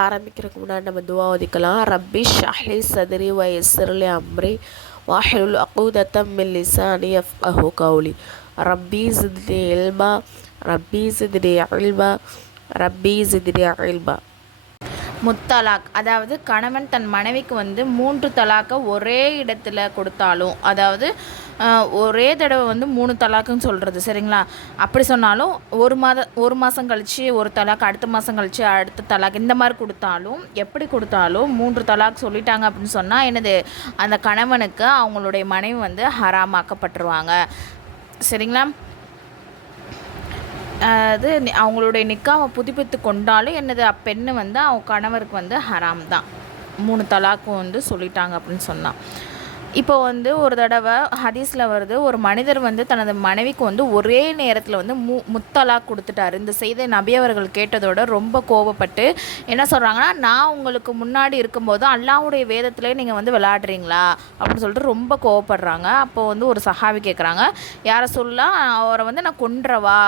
ஆரம்பிக்கிறதுக்கு முன்னாடி நம்ம துவா ஓதிக்கலாம். ரப்பி ஷ்ரஹ்லி சத்ரி வயஸ்ஸிர்லி அம்ரி வஹ்லுல் உக்தத்தம் மின் லிசானி யஃப்கஹு கௌலி. ரப்பி ஸித்னி இல்மா ரப்பி ஸித்னி இல்மா ரப்பி ஸித்னி இல்மா. முத்தலாக், அதாவது கணவன் தன் மனைவிக்கு 3 தலாக்கை ஒரே இடத்துல கொடுத்தாலும், அதாவது ஒரே தடவை 3 தலாக்குன்னு சொல்கிறது சரிங்களா. அப்படி சொன்னாலும் ஒரு மாதம் கழித்து ஒரு தலாக், அடுத்த மாதம் கழித்து அடுத்த தலாக், இந்த மாதிரி கொடுத்தாலும், எப்படி கொடுத்தாலும் 3 தலாக் சொல்லிட்டாங்க அப்படின்னு சொன்னால் என்னது, அந்த கணவனுக்கு அவங்களுடைய மனைவி ஹராமாக்கப்பட்டுருவாங்க சரிங்களா. அது அவங்களுடைய நிக்காவை புதுப்பித்து கொண்டாலும் என்னது, அப்பெண்ணு அவங்க கணவருக்கு ஹராம் தான். 3 தலாக்கும் சொல்லிட்டாங்க அப்படின்னு சொன்னால். இப்போ ஒரு தடவை ஹதீஸில் வருது, ஒரு மனிதர் தனது மனைவிக்கு ஒரே நேரத்தில் முத்தலாக் கொடுத்துட்டாரு. இந்த செய்தி நபி அவர்கள் கேட்டதோட ரொம்ப கோபப்பட்டு என்ன சொல்கிறாங்கன்னா, நான் உங்களுக்கு முன்னாடி இருக்கும்போது அல்லாஹ்வுடைய வேதத்திலே நீங்கள் விளையாடுறீங்களா அப்படின்னு சொல்லிட்டு ரொம்ப கோவப்படுறாங்க. அப்போ ஒரு சஹாபி கேட்குறாங்க, யாரை சொல்லலாம் அவரை நான் கொன்றவா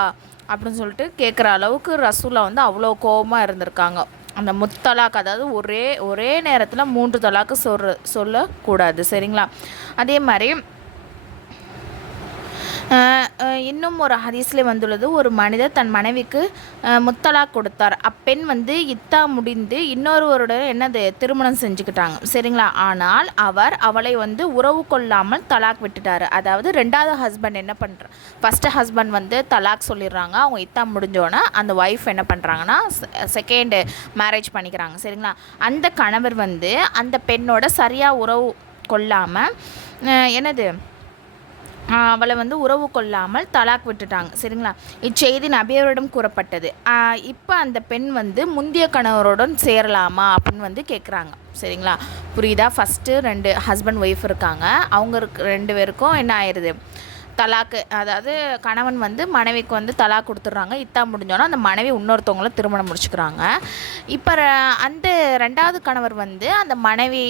அப்படின்னு சொல்லிட்டு கேட்குற அளவுக்கு ரசூலா அவ்வளோ கோபமாக இருந்திருக்காங்க. அந்த முத்தலாக், அதாவது ஒரே நேரத்தில் 3 தலாக்கு சொல்லக்கூடாது சரிங்களா. அதே மாதிரி இன்னும் ஒரு ஹதீஸ்லேயே வந்துள்ளது, ஒரு மனிதர் தன் மனைவிக்கு முத்தலாக் கொடுத்தார். அப்பெண் இத்தா முடிந்து இன்னொருவருடன் என்னது திருமணம் செஞ்சுக்கிட்டாங்க சரிங்களா. ஆனால் அவளை உறவு கொள்ளாமல் தலாக் விட்டுட்டார். அதாவது 2வது ஹஸ்பண்ட் என்ன பண்ணுற, ஃபஸ்ட்டு ஹஸ்பண்ட் தலாக் சொல்லிடுறாங்க. அவங்க இத்தா முடிஞ்சோன்னா அந்த ஒய்ஃப் என்ன பண்ணுறாங்கன்னா செகண்ட் மேரேஜ் பண்ணிக்கிறாங்க சரிங்களா. அந்த கணவர் அந்த பெண்ணோட சரியாக உறவு கொள்ளாமல் என்னது அவளை உறவு கொள்ளாமல் தலாக் விட்டுட்டாங்க சரிங்களா. இச்செய்தி நபியரிடம் கூறப்பட்டது. இப்போ அந்த பெண் முந்தைய கணவருடன் சேரலாமா அப்படின்னு கேட்குறாங்க சரிங்களா. புரியுதா. ஃபஸ்ட்டு 2 ஹஸ்பண்ட் ஒய்ஃப் இருக்காங்க, அவங்க 2 பேருக்கும் என்ன ஆயிடுது, தலாக்கு, அதாவது கணவன் மனைவிக்கு தலாக் கொடுத்துட்றாங்க. இத்தா முடிஞ்சோன்னா அந்த மனைவி இன்னொருத்தவங்கள திருமணம் முடிச்சுக்கிறாங்க. இப்போ அந்த 2வது கணவர் அந்த மனைவி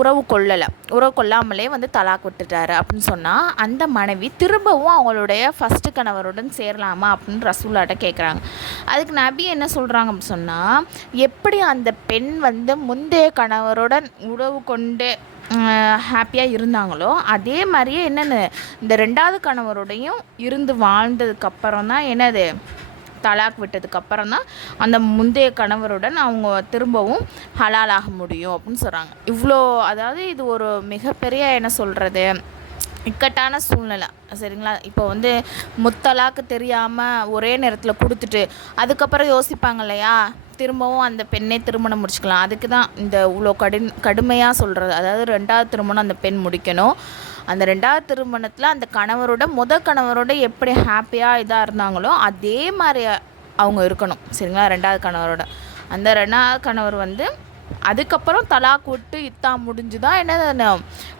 உறவு கொள்ளாமலே தலாக் விட்டுட்டாரு அப்படின்னு சொன்னால், அந்த மனைவி திரும்பவும் அவங்களுடைய ஃபஸ்ட்டு கணவருடன் சேரலாமா அப்படின்னு ரசூலாட்ட கேட்குறாங்க. அதுக்கு நபி என்ன சொல்கிறாங்க அப்படின்னு சொன்னால், எப்படி அந்த பெண் முந்தைய கணவருடன் உறவு கொண்டு ஹாப்பியாக இருந்தாங்களோ அதே மாதிரியே என்னென்னு இந்த 2வது கணவரோடையும் இருந்து வாழ்ந்ததுக்கப்புறம் தான் என்னது, தலாக் விட்டதுக்கப்புறம் தான் அந்த முந்தைய கணவருடன் அவங்க திரும்பவும் ஹலாலாக முடியும் அப்படின்னு சொல்கிறாங்க. இவ்வளோ, அதாவது இது ஒரு மிகப்பெரிய என்ன சொல்கிறது, இக்கட்டான சூழ்நிலை சரிங்களா. இப்போ முத்தலாக்கு தெரியாமல் ஒரே நேரத்தில் கொடுத்துட்டு அதுக்கப்புறம் யோசிப்பாங்க இல்லையா, திரும்பவும் அந்த பெண்ணை திருமணம் முடிச்சுக்கலாம். அதுக்கு தான் இந்த இவ்வளோ கடுமையாக சொல்கிறது. அதாவது 2வது திருமணம் அந்த பெண் முடிக்கணும். அந்த 2வது திருமணத்தில் அந்த கணவரோட எப்படி ஹாப்பியாக இதாக இருந்தாங்களோ அதே மாதிரி அவங்க இருக்கணும் சரிங்களா. 2வது கணவரோட அந்த 2வது கணவர் அதுக்கப்புறம் தலாக் விட்டு இத்தா முடிஞ்சு தான் என்ன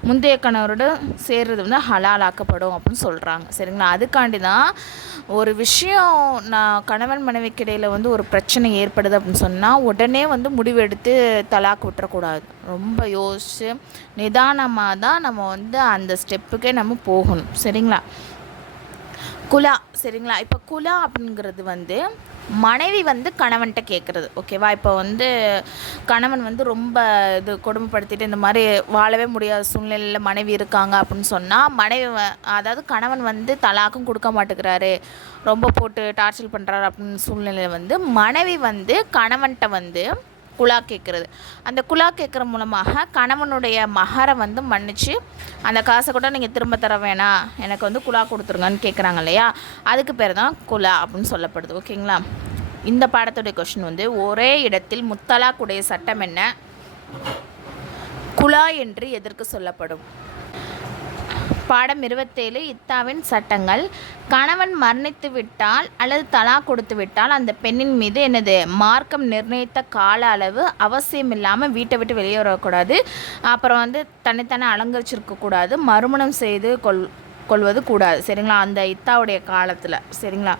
முந்தைய கணவரோட சேர்றது ஹலாலாக்கப்படும் அப்படின்னு சொல்கிறாங்க சரிங்களா. அதுக்காண்டி தான் ஒரு விஷயம், நான் கணவன் மனைவிக்கு இடையில் ஒரு பிரச்சனை ஏற்படுது அப்படின்னு சொன்னால் உடனே முடிவெடுத்து தலாக் விட்டுறக்கூடாது. ரொம்ப யோசித்து நிதானமாக தான் நம்ம அந்த ஸ்டெப்புக்கே நம்ம போகணும் சரிங்களா. குலா சரிங்களா. இப்போ குலா அப்படிங்கிறது மனைவி கணவன்கிட்ட கேட்குறது ஓகேவா. இப்போ கணவன் ரொம்ப இது கொடுமைப்படுத்திட்டு இந்த மாதிரி வாழவே முடியாத சூழ்நிலையில் மனைவி இருக்காங்க அப்படின்னு சொன்னால், மனைவி அதாவது கணவன் தலாக்கும் கொடுக்க மாட்டேங்கிறாரு, ரொம்ப போட்டு டார்ச்சர் பண்ணுறாரு அப்படின்னு சூழ்நிலையில் மனைவி கணவன்கிட்ட குலா கேட்குறது. அந்த குலா கேட்குற மூலமாக கணவனுடைய மகரை மன்னிச்சு அந்த காசை கூட நீங்கள் திரும்ப தர வேணாம், எனக்கு குலா கொடுத்துருங்கன்னு கேட்குறாங்க இல்லையா, அதுக்கு பேர் தான் குலா அப்படின்னு சொல்லப்படுது ஓகேங்களா. இந்த பாடத்துடைய கொஸ்டின் ஒரே இடத்தில் முத்தலாக்குடைய சட்டம் என்ன, குலா என்று எதற்கு சொல்லப்படும். பாடம் 27 இத்தாவின் சட்டங்கள். கணவன் மரணித்து விட்டால் அல்லது தலாக் கொடுத்து விட்டால் அந்த பெண்ணின் மீது என்னது, மார்க்கம் நிர்ணயித்த கால அளவு அவசியமில்லாமல் வீட்டை விட்டு வெளியே வரக்கூடாது. அப்புறம் தன்னைத்தானே அலங்கரிச்சிருக்கக்கூடாது, மறுமணம் செய்து கொள்வது கூடாது சரிங்களா. அந்த இத்தாவுடைய காலத்தில் சரிங்களா.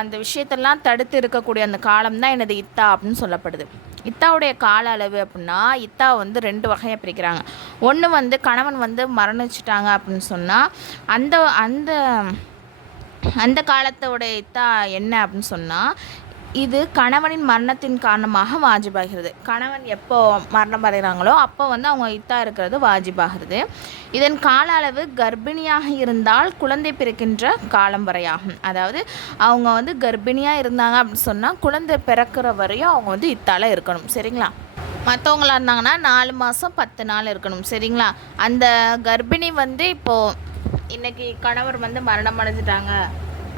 அந்த விஷயத்தெல்லாம் தடுத்து இருக்கக்கூடிய அந்த காலம்தான் என்னது இத்தா அப்படின்னு சொல்லப்படுது. இத்தாவுடைய கால அளவு அப்படின்னா இத்தா 2 வகையாக பிரிக்கிறாங்க. ஒன்று கணவன் மரணிச்சிட்டாங்க அப்படின்னு சொன்னால் அந்த அந்த அந்த காலத்தோடைய இத்தா என்ன அப்படின்னு சொன்னால், இது கணவனின் மரணத்தின் காரணமாக வாஜிபாகிறது. கணவன் எப்போ மரணம் அடைகிறாங்களோ அப்போ வந்து அவங்க இத்தா இருக்கிறது வாஜிபாகிறது. இதன் கால அளவு கர்ப்பிணியாக இருந்தால் குழந்தை பிறக்கின்ற காலம் வரையாகும். அதாவது அவங்க வந்து கர்ப்பிணியாக இருந்தாங்க அப்படின்னு சொன்னால் குழந்தை பிறக்கிற வரையும் அவங்க வந்து இத்தால இருக்கணும். சரிங்களா? மற்றவங்களா இருந்தாங்கன்னா 4 மாதம் 10 நாள் இருக்கணும். சரிங்களா? அந்த கர்ப்பிணி வந்து இப்போது இன்றைக்கி கணவர் வந்து மரணம் அடைஞ்சிட்டாங்க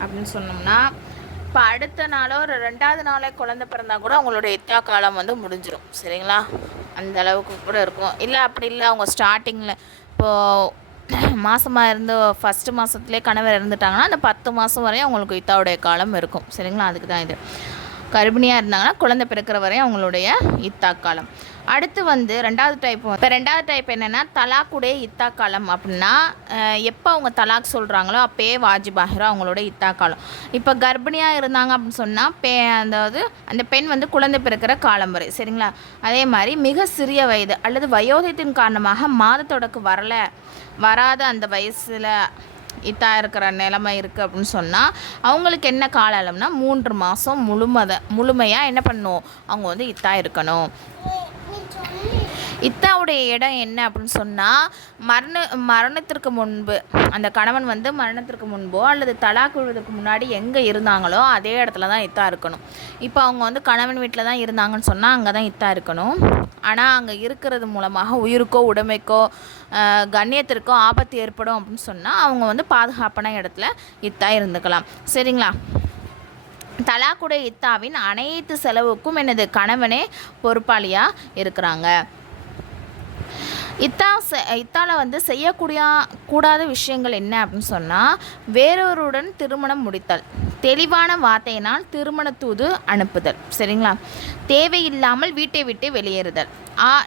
அப்படின்னு சொன்னோம்னா, இப்போ அடுத்த நாளோ ஒரு 2வது நாளே குழந்தை பிறந்தா கூட அவங்களோட இத்தா காலம் வந்து முடிஞ்சிடும். சரிங்களா? அந்த அளவுக்கு கூட இருக்கும். இல்லை அப்படி இல்லை, அவங்க ஸ்டார்டிங்கில் இப்போது மாதமாக இருந்து ஃபஸ்ட்டு மாதத்துலேயே கணவர் இறந்துட்டாங்கன்னா அந்த 10 மாதம் வரையும் அவங்களுக்கு இத்தாவுடைய காலம் இருக்கும். சரிங்களா? அதுக்கு தான் இது. கர்ப்பிணியாக இருந்தாங்கன்னா குழந்தை பிறக்கிற வரையும் அவங்களுடைய இத்தா காலம். அடுத்து வந்து 2வது டைப். இப்போ 2வது டைப் என்னென்னா தலாக்குடைய இத்தா காலம். அப்படின்னா எப்போ அவங்க தலாக் சொல்கிறாங்களோ அப்போயே வாஜிபாகிற அவங்களோட இத்தா காலம். இப்போ கர்ப்பிணியாக இருந்தாங்க அப்படின்னு சொன்னால் அதாவது அந்த பெண் வந்து குழந்தை பிறக்கிற காலம் வரை. சரிங்களா? அதே மாதிரி மிக சிறிய வயது அல்லது வயோதிகத்தின் காரணமாக மாதத்தொடக்கு வராத அந்த வயசில் இத்தா இருக்கிற நிலைமை இருக்குது அப்படின்னு சொன்னால் அவங்களுக்கு என்ன கால அளவுனா 3 மாதம் முழுமையாக என்ன பண்ணணும், அவங்க வந்து இத்தா இருக்கணும். இத்தாவுடைய இடம் என்ன அப்படின்னு சொன்னால் மரணத்திற்கு முன்பு அந்த கணவன் வந்து மரணத்திற்கு முன்போ அல்லது தலாக் விழுவதற்கு முன்னாடி எங்கே இருந்தாங்களோ அதே இடத்துல தான் இத்தா இருக்கணும். இப்போ அவங்க வந்து கணவன் வீட்டில் தான் இருந்தாங்கன்னு சொன்னால் அங்கே தான் இத்தா இருக்கணும். ஆனால் அங்கே இருக்கிறது மூலமாக உயிருக்கோ உடைமைக்கோ கண்ணியத்திற்கோ ஆபத்து ஏற்படும் அப்படின்னு சொன்னால் அவங்க வந்து பாதுகாப்பான இடத்துல இத்தா இருந்துக்கலாம். சரிங்களா? தலாக்குடைய இத்தாவின் அனைத்து செலவுக்கும் எனது கணவனே பொறுப்பாளியாக இருக்கிறாங்க. இத்தால வந்து கூடாத விஷயங்கள் என்ன அப்படின்னு சொன்னால் வேறொருடன் திருமணம் முடித்தல், தெளிவான வார்த்தையினால் திருமண தூது அனுப்புதல். சரிங்களா? தேவையில்லாமல் வீட்டை விட்டு வெளியேறுதல்.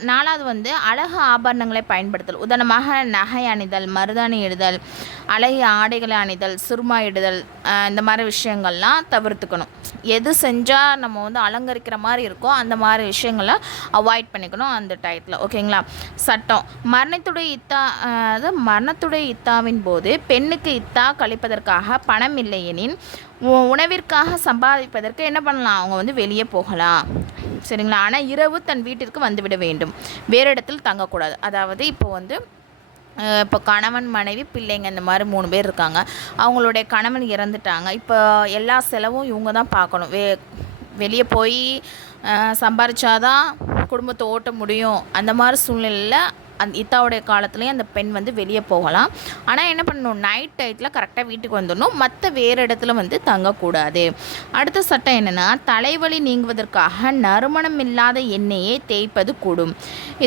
4வது வந்து அழகு ஆபரணங்களை பயன்படுத்தல். உதாரணமாக நகை அணிதல், மருதாணி இடுதல், அழகிய ஆடைகளை அணிதல், சுருமா இடுதல், இந்த மாதிரி விஷயங்கள்லாம் தவிர்த்துக்கணும். எது செஞ்சால் நம்ம வந்து அலங்கரிக்கிற மாதிரி இருக்கோ அந்த மாதிரி விஷயங்களை அவாய்ட் பண்ணிக்கணும் அந்த டயத்தில். ஓகேங்களா? சட்டம். மரணத்துடைய இத்தாவின் போது பெண்ணுக்கு இத்தா கழிப்பதற்காக பணம் இல்லையெனின் உணவிற்காக சம்பாதிப்பதற்கு என்ன பண்ணலாம், அவங்க வந்து வெளியே போகலாம். சரிங்களா? ஆனால் இரவு தன் வீட்டிற்கு வந்துவிட வேண்டும், வேறு இடத்தில் தங்கக்கூடாது. அதாவது இப்போ கணவன் மனைவி பிள்ளைங்க இந்த மாதிரி 3 பேர் இருக்காங்க. அவங்களுடைய கணவன் இறந்துட்டாங்க. இப்போ எல்லா செலவும் இவங்க தான் பார்க்கணும். வெளியே போய் சம்பாரிச்சாதான் குடும்பத்தை ஓட்ட முடியும். அந்த மாதிரி சூழ்நிலையில் இத்தாவுடைய காலத்துலேயும் அந்த பெண் வந்து வெளியே போகலாம். ஆனால் என்ன பண்ணணும், நைட் டயத்தில் கரெக்டாக வீட்டுக்கு வந்துடணும், மற்ற வேறு இடத்துல வந்து தங்கக்கூடாது. அடுத்த சட்டம் என்னென்னா தலைவலி நீங்குவதற்காக நறுமணம் இல்லாத எண்ணெயை தேய்ப்பது கூடும்.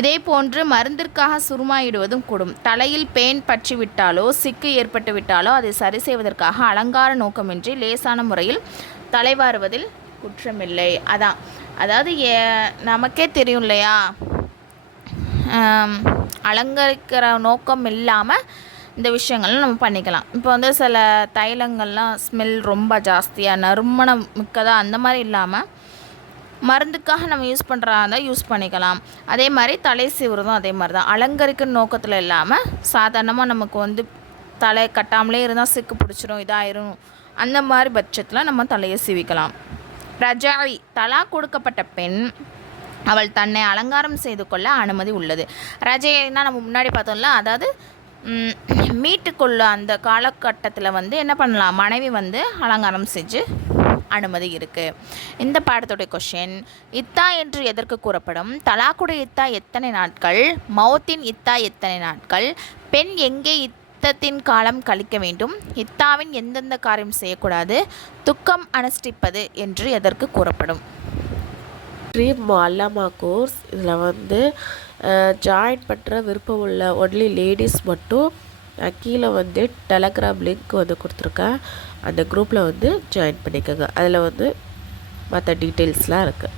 இதே போன்று மருந்திற்காக சுருமாயிடுவதும் கூடும். தலையில் பேன் பற்றி விட்டாலோ சிக்கு ஏற்பட்டு விட்டாலோ அதை சரி செய்வதற்காக அலங்கார நோக்கமின்றி லேசான முறையில் தலைவாறுவதில் குற்றமில்லை. அதாவது நமக்கே தெரியும் இல்லையா, அலங்கரிக்கிற நோக்கம் இல்லாமல் இந்த விஷயங்கள்லாம் நம்ம பண்ணிக்கலாம். இப்போ வந்து சில தைலங்கள்லாம் ஸ்மெல் ரொம்ப ஜாஸ்தியாக நறுமணம் மிக்கதாக அந்த மாதிரி இல்லாமல் மருந்துக்காக நம்ம யூஸ் பண்ணுறதா யூஸ் பண்ணிக்கலாம். அதே மாதிரி தலை சீவுறதும் அதே மாதிரி தான், அலங்கரிக்கிற நோக்கத்தில் இல்லாமல் சாதாரணமாக நமக்கு வந்து தலை கட்டாமலே இருந்தால் சிக்கு பிடிச்சிரும், இதாயிரும், அந்த மாதிரி பட்சத்தில் நம்ம தலையை சீவிக்கலாம். ரஜாயி. தலாக் கொடுக்கப்பட்ட பெண் அவள் தன்னை அலங்காரம் செய்து கொள்ள அனுமதி உள்ளது. ரஜைனா நம்ம முன்னாடி பார்த்தோம்ல, அதாவது மீட்டுக்கொள்ள அந்த காலகட்டத்தில் வந்து என்ன பண்ணலாம், மனைவி வந்து அலங்காரம் செஞ்சு அனுமதி இருக்குது. இந்த பாடத்துடைய கொஷின், இத்தா என்று எதற்கு கூறப்படும்? தலாக்குடைய இத்தா எத்தனை நாட்கள்? மௌத்தின் இத்தா எத்தனை நாட்கள்? பெண் எங்கே இத்தத்தின் காலம் கழிக்க வேண்டும்? இத்தாவின் எந்தெந்த காரியம் செய்யக்கூடாது? துக்கம் அனுஷ்டிப்பது என்று எதற்கு கூறப்படும்? ட்ரீம் மொல்லமா கோர்ஸ். இதில் வந்து ஜாயின் பண்ணுற விருப்பம் உள்ள ஒன்லி லேடிஸ் மட்டும் கீழே வந்து டெலகிராம் லிங்க் வந்து கொடுத்துருக்கேன். அந்த குரூப்பில் வந்து ஜாயின் பண்ணிக்கோங்க. அதில் வந்து மற்ற டீட்டெயில்ஸ்லாம் இருக்குது.